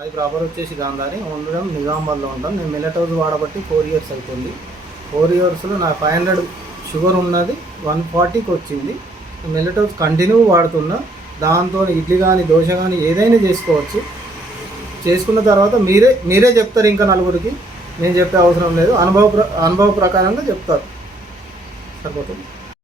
అది ప్రాపర్ వచ్చేసి గాంధారి ఉండడం నిజామాబాద్లో ఉంటాం. నేను మిల్లెట్ హౌస్ వాడబట్టి ఫోర్ ఇయర్స్ అవుతుంది ఫోర్ ఇయర్స్లో నాకు ఫైవ్ హండ్రెడ్ షుగర్ ఉన్నది వన్ ఫార్టీకి వచ్చింది. మిల్లెట్ హౌస్ కంటిన్యూ వాడుతున్నా. దాంతో ఇడ్లీ కానీ దోశ కానీ ఏదైనా చేసుకోవచ్చు. చేసుకున్న తర్వాత మీరే మీరే చెప్తారు ఇంకా నలుగురికి. నేను చెప్పే అవసరం లేదు. అనుభవ ప్ర- అనుభవ ప్రకారంగా చెప్తారు. సరిపోతుంది?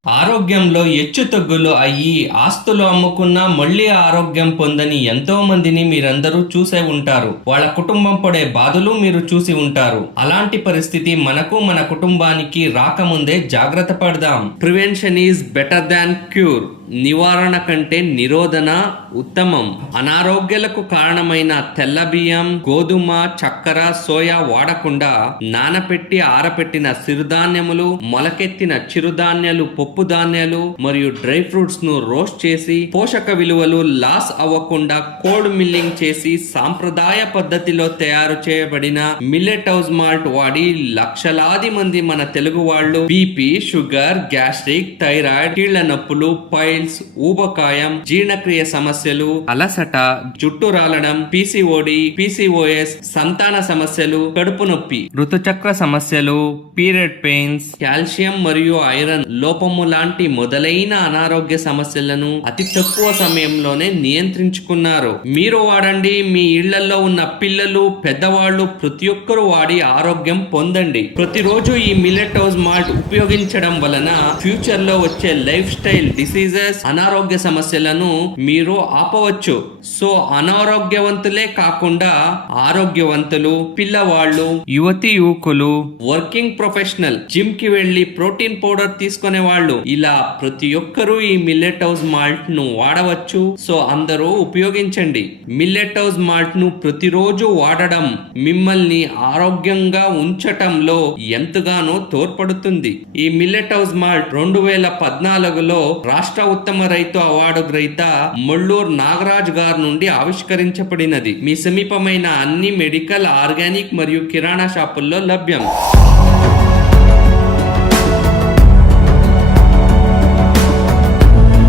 ఆరోగ్యంలో హెచ్చుతగ్గులు అయ్యి ఆస్తులు అమ్ముకున్నా మళ్ళీ ఆరోగ్యం పొందని ఎంతో మందిని మీరందరూ చూసే ఉంటారు. వాళ్ళ కుటుంబం పడే బాధలు మీరు చూసి ఉంటారు. అలాంటి పరిస్థితి మనకు మన కుటుంబానికి రాకముందే జాగ్రత్త పడదాం. Prevention is better than cure. నివారణ కంటే నిరోధన ఉత్తమం. అనారోగ్యాలకు కారణమైన తెల్ల బియ్యం గోధుమ చక్కెర సోయా వాడకుండా నానపెట్టి ఆరపెట్టిన సిరుధాన్యములు మొలకెత్తిన చిరుధాన్యాలు పప్పు ధాన్యాలు మరియు డ్రై ఫ్రూట్స్ను రోస్ట్ చేసి పోషక విలువలు లాస్ అవ్వకుండా కోల్డ్ మిల్లింగ్ చేసి సాంప్రదాయ పద్ధతిలో తయారు చేయబడిన మిల్లెట్ హౌస్ మాల్ట్ వాడి లక్షలాది మంది మన తెలుగు వాళ్ళు బీపీ షుగర్ గ్యాస్ట్రిక్ థైరాయిడ్ కీళ్ళ నొప్పులు ఆయిల్స్ ఊబకాయం జీర్ణక్రియ సమస్యలు అలసట జుట్టు రాలడం పీసీఓడి పీసీఓఎస్ సంతాన సమస్యలు కడుపు నొప్పి ఋతుచక్ర సమస్యలు పీరియడ్ పెయిన్స్ కాల్షియం మరియు ఐరన్ లోపము లాంటి మొదలైన అనారోగ్య సమస్యలను అతి తక్కువ సమయంలోనే నియంత్రించుకున్నారు. మీరు వాడండి మీ ఇళ్ళలో ఉన్న పిల్లలు పెద్దవాళ్ళు ప్రతి ఒక్కరూ వాడి ఆరోగ్యం పొందండి. ప్రతిరోజు ఈ మిల్లెట్ హౌస్ మాల్ట్ ఉపయోగించడం వలన ఫ్యూచర్లో వచ్చే లైఫ్ స్టైల్ డిసీజెస్ అనారోగ్య సమస్యలను మీరు ఆపవచ్చు. సో అనారోగ్యవంతులే కాకుండా ఆరోగ్యవంతులు పిల్లవాళ్ళు యువతి యువకులు వర్కింగ్ ప్రొఫెషనల్ జిమ్కి వెళ్ళి ప్రోటీన్ పౌడర్ తీసుకునే వాళ్ళు ఇలా ప్రతి ఒక్కరూ ఈ మిల్లెట్ హౌస్ మాల్ట్ను వాడవచ్చు. సో అందరూ ఉపయోగించండి. మిల్లెట్ హౌస్ మాల్ట్ను ప్రతిరోజు వాడడం మిమ్మల్ని ఆరోగ్యంగా ఉంచటంలో ఎంతగానో తోడ్పడుతుంది. ఈ మిల్లెట్ హౌస్ మాల్ట్ రెండు వేల పద్నాలుగులో రాష్ట్ర ఉత్తమ రైతు అవార్డు గ్రహీత మొల్లూరు నాగరాజ్ గారి నుండి ఆవిష్కరించబడినది. మీ సమీపమైన అన్ని మెడికల్ ఆర్గానిక్ మరియు కిరాణా షాపుల్లో లభ్యం.